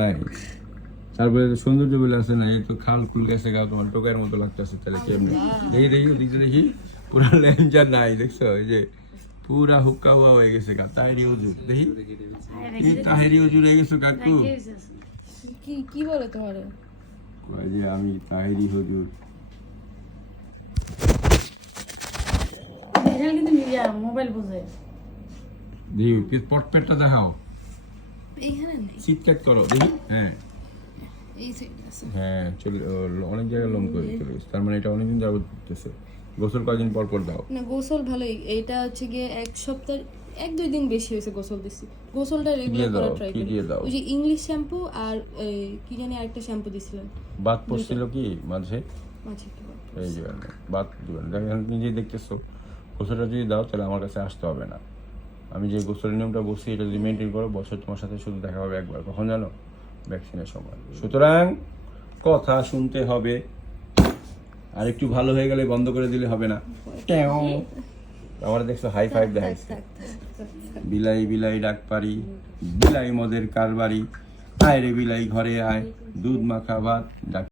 নাই তারপরে সৌন্দর্য বলে আছে না, এই তো খাল খুল গেছে গা, তোমার টোকার মতো লাগতেছে, তাহলে কেমনি দেখি দেখি ওদিকে দেখি পুরা লেঞ্জা নাই, দেখছো এই যে পুরা হুক্কা হুয়া হয়ে গেছে গা। তাহেরি হুজুর দেখি তুমি তাহেরি হুজুর হয়ে গেছো কাকু। কি কি বলে তোমার? কয় যে আমি তাহেরি হুজুর। এটা কিন্তু মোবাইল বোঝে। দেখি পটপেটটা দেখাও, এইখানে নেই, চিৎকার করো দেখি। হ্যাঁ এই সাইডে আছে। হ্যাঁ চলে অনেক জায়গায় লোম করে চলে গেছে, তার মানে এটা অনেকদিন যাবত করতেছে। গোসল কয়দিন পর পর দাও? না গোসল ভালোই, এইটা হচ্ছে গিয়ে এক সপ্তাহ 1-2 দিন বেশি হয়েছে গোসল দিছি। গোসলটা রেগুলার করা ট্রাই কি করি। দিয়ে দাও? ওই যে ইংলিশ শ্যাম্পু আর কি জানি আরেকটা শ্যাম্পু দিছিলেন বাত পড়ছিল কি মাঝে? মাঝে একটু বাদ। এই যে বাত দিবেন, দেখেন নিজেই দেখতেছো। গোসলটা যদি দাও তাহলে আমার কাছে আসতে হবে না। আমি যে গোসলের নিয়মটা বসছি এটা যদি মেনটেন করো, বছর তোমার সাথে শুধু দেখা হবে একবার, কখন জানো? ভ্যাকসিনের সময়। সুতরাং কথা শুনতে হবে, আর একটু ভালো হয়ে গেলে বন্ধ করে দিলে হবে না। আমার দেখছো হাই ফাইভ দেখাইছে, বিলাই বিলাই ডাক পারি, বিলাই মদের কারবারি, আয় রে বিলাই ঘরে আয়, দুধ মাখা ভাত ডাক।